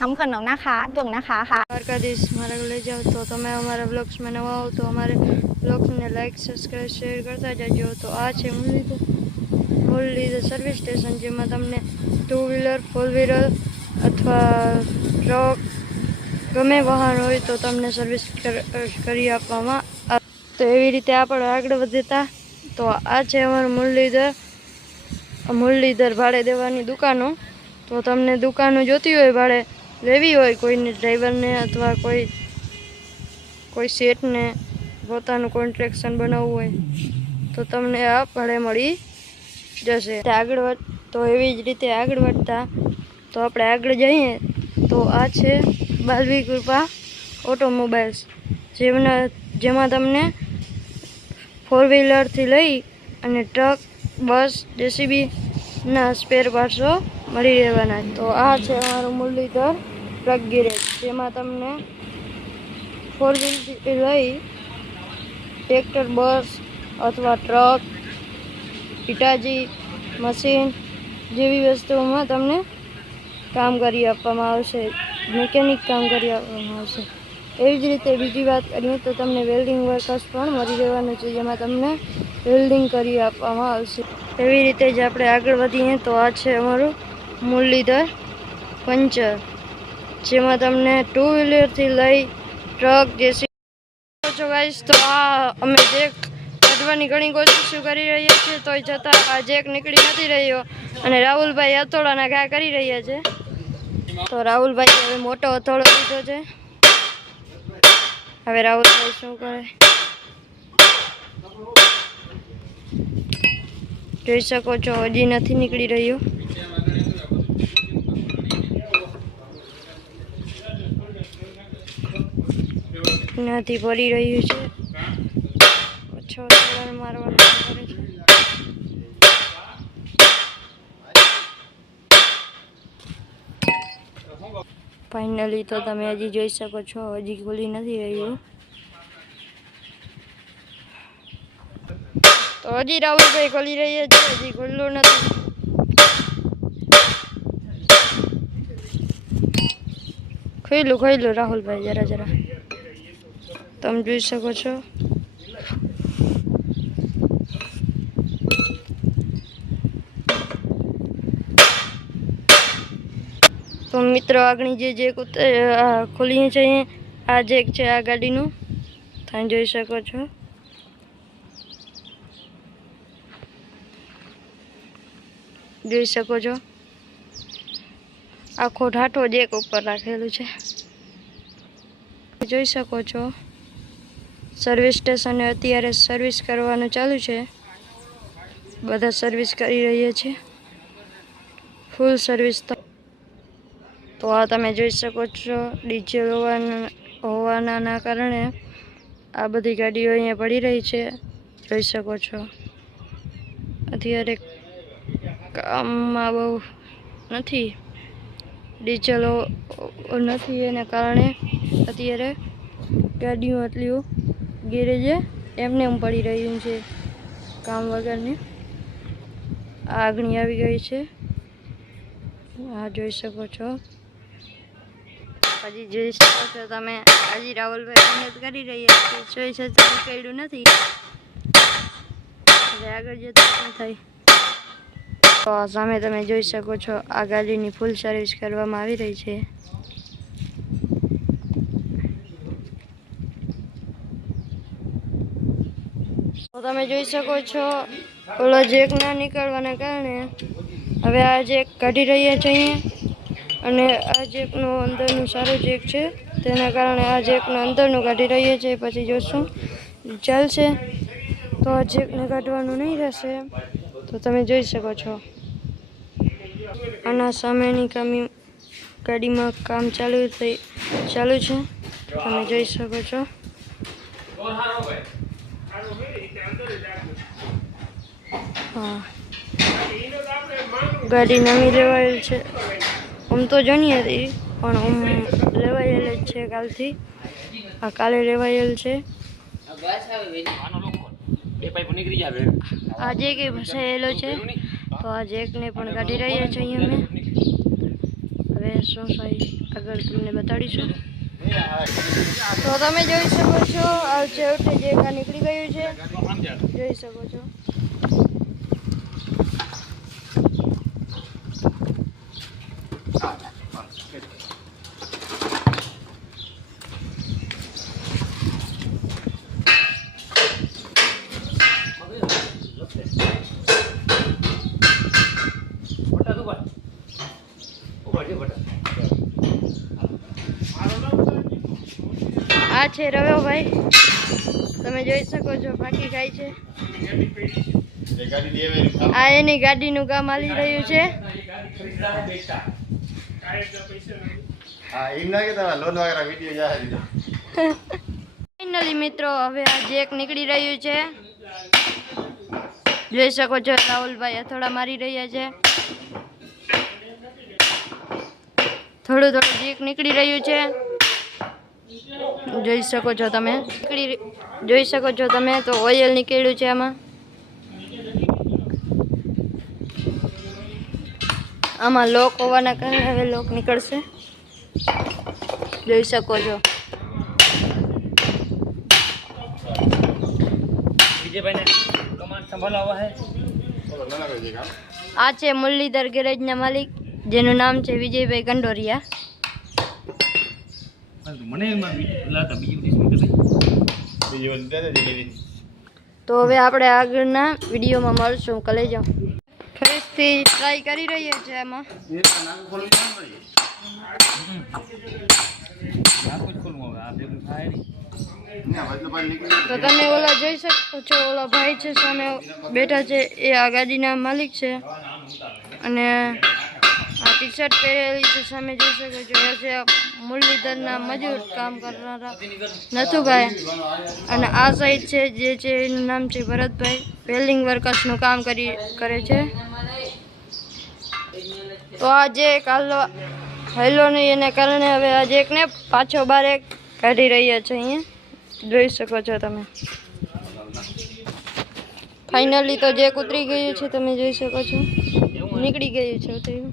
ทำขนมนะคะจุ่มนะคะค่ะ દ્વારકાધીશ મારા લઈ જાઓ તો તમે અમારા વ્લોગ્સમાં નવા હો તો અમારે વ્લોગ્સને લાઈક સબસ્ક્રાઈબ શેર કરતા જજો. તો આ છે મુરલીધર સર્વિસ સ્ટેશન, જેમાં તમને 2 વ્હીલર 4 વ્હીલર અથવા ટ્રક ગમે વાહન હોય તો તમને સર્વિસ કરી આપવામાં આવે. તો એવી રીતે આપણે આગળ વધતા તો આ છે અમારું મુરલીધર ભાડે દેવાની દુકાનો. તો તમને દુકાનો જોતી હોય ભાડે લેવી હોય કોઈને ડ્રાઈવરને અથવા કોઈ શેઠને પોતાનું કોન્ટ્રાક્શન બનાવવું હોય તો તમને આ ભાડે મળી જશે. તો એવી જ રીતે આગળ વધતા તો આપણે આગળ જઈએ તો આ છે બાલવી કૃપા ઓટોમોબાઈલ્સ, જેમાં તમને 4 વ્હીલરથી લઈ અને ટ્રક, બસ, જેસીબીના સ્પેર પાર્ટ્સો મળી રહેવાના. તો આ છે અમારું મુરલીધર ટ્રક ગેરેજ, જેમાં તમને 4 વ્હીલથી લઈ ટ્રેક્ટર, બસ અથવા ટ્રક, હિટાચી, મશીન જેવી વસ્તુઓમાં તમને કામ કરી આપવામાં આવશે, મિકેનિક કામ કરી આપવામાં આવશે. એવી જ રીતે બીજી વાત કરીએ તો તમને વેલ્ડિંગ વર્કર્સ પણ મળી રહેવાનું છે, જેમાં તમને વેલ્ડિંગ કરી આપવામાં આવશે. એવી રીતે જ આપણે આગળ વધીએ તો આ છે અમારું મુરલીધર પંચર, જેમાં તમને 2 વ્હીલરથી લઈ ટ્રક, જેસીબી છો ગાઈસ. તો આ અમે જેક કાઢવાની ઘણી કોશિશો કરી રહ્યા છીએ, તો છતાં આ જેક નીકળી નથી રહ્યો અને રાહુલભાઈ હથોડાના ઘા કરી રહ્યા છે. તો રાહુલભાઈ હવે મોટો હથોડો લીધો છે. હવે રાહુલભાઈ શું કરે જોઈ શકો છો, હજી નથી નીકળી રહ્યો. નથી ભરી રહ્યું છે, ઓછો મારવાનું કરે છે. ફાઇનલી તો તમે હજી જોઈ શકો છો, હજી ખુલી નથી રહ્યું. તો હજી રાહુલભાઈ ખોલી રહ્યા છે, હજી ખુલ્લું નથી. ખોલ્યું રાહુલભાઈ જરા તમે જોઈ શકો છો. તો મિત્રો આગળની જે જેક ખોલી છે, આ જેક છે આ ગાડીનું, તમે જોઈ શકો છો. આખો ઢાઠો જેક ઉપર રાખેલું છે, જોઈ શકો છો. સર્વિસ સ્ટેશને અત્યારે સર્વિસ કરવાનું ચાલુ છે, બધા સર્વિસ કરી રહ્યા છે, ફૂલ સર્વિસ. તો આ તમે જોઈ શકો છો, ડીઝલ હોવાના કારણે આ બધી ગાડીઓ અહીંયા પડી રહી છે, જોઈ શકો છો. અત્યારે કામમાં બહુ નથી, ડીઝલ નથી, એના કારણે અત્યારે ગાડીઓ આટલી ગેરેજે એમને પડી રહ્યું છે કામ વગરની. આગળ આવી ગઈ છે, આ જોઈ શકો છો. હજી જોઈ શકો છો તમે, હજી રાહુલભાઈ મહેનત કરી રહ્યા છે, જોઈ શકો કર્યું નથી. હવે આગળ જતા શું થાય. તો સામે તમે જોઈ શકો છો, આ ગાડીની ફૂલ સર્વિસ કરવામાં આવી રહી છે. તો તમે જોઈ શકો છો, ઓલો જેક ના નીકળવાના કારણે હવે આ જેક કાઢી રહ્યા છે અહીંયા, અને આ જેકનો અંદરનું સારું જેક છે, તેના કારણે આ જેકનો અંદરનું કાઢી રહ્યા છે. પછી જોશું ચાલશે તો આ જેકને કાઢવાનું નહીં રહેશે. તો તમે જોઈ શકો છો, આના સામેની ગાડીમાં કામ ચાલુ છે, તમે જોઈ શકો છો. હા, ગાડી નવી લેવાયેલ છે, આમ તો જૂની હતી પણ આમ લેવાયેલ જ છે કાલથી. આ કાલે લેવાયેલ છે. આ જેક એ ફસાયેલો છે, તો આ જેકને પણ કાઢી રહ્યા છીએ અમે. હવે શું થાય આગળ તમને બતાડીશું. તો તમે જોઈ શકો છો આ છેવટે જે કા નીકળી ગયું છે, જોઈ શકો છો. આ છે રવ્યોભાઈ, તમે જોઈ શકો છો ફાંકી ખાય છે. આ એની ગાડીનું કામ હાલી રહ્યું છે. ફાઇનલી મિત્રો હવે આ જેક નીકળી રહ્યું છે, જોઈ શકો છો. રાહુલભાઈ હથોડા મારી રહ્યા છે. થોડું થોડું જેક નીકળી રહ્યું છે, જોઈ શકો છો તમે. જોઈ શકો છો તમે. તો ઓઇલ નીકળ્યું છે આમાં. આમાં લોક હોવાના કારણે હવે લોક નીકળશે, જોઈ શકો છો. આ છે મુરલીધર ગેરેજના માલિક, જેનું નામ છે વિજયભાઈ કંડોરિયા. તો હવે આપણે આગળના વિડીયોમાં મળશું. કલેજો ફરીથી ટ્રાય કરી રહ્યા છે આમાં. તો તમે ઓલા જોઈ શકો છો, ઓલા ભાઈ છે સામે બેઠા છે, એ આ ગાડીના માલિક છે. અને આ ટી શર્ટ પહેરેલી છે સામે જોઈ શકો છો, એ છે મુરલીધરના મજૂર કામ કરનારા નથુભાઈ. અને આ સાઈડ છે જે છે એનું નામ છે ભરતભાઈ, વેલ્ડિંગ વર્કર્સનું કામ કરે છે. તો આ જે હેલો નહીં એને કારણે હવે આ જેકને પાછો બારે કાઢી રહ્યા છે. અહીંયા જોઈ શકો છો તમે. ફાઇનલી તો જેક ઉતરી ગયું છે, તમે જોઈ શકો છો. નીકળી ગયું છે ઉતર્યું.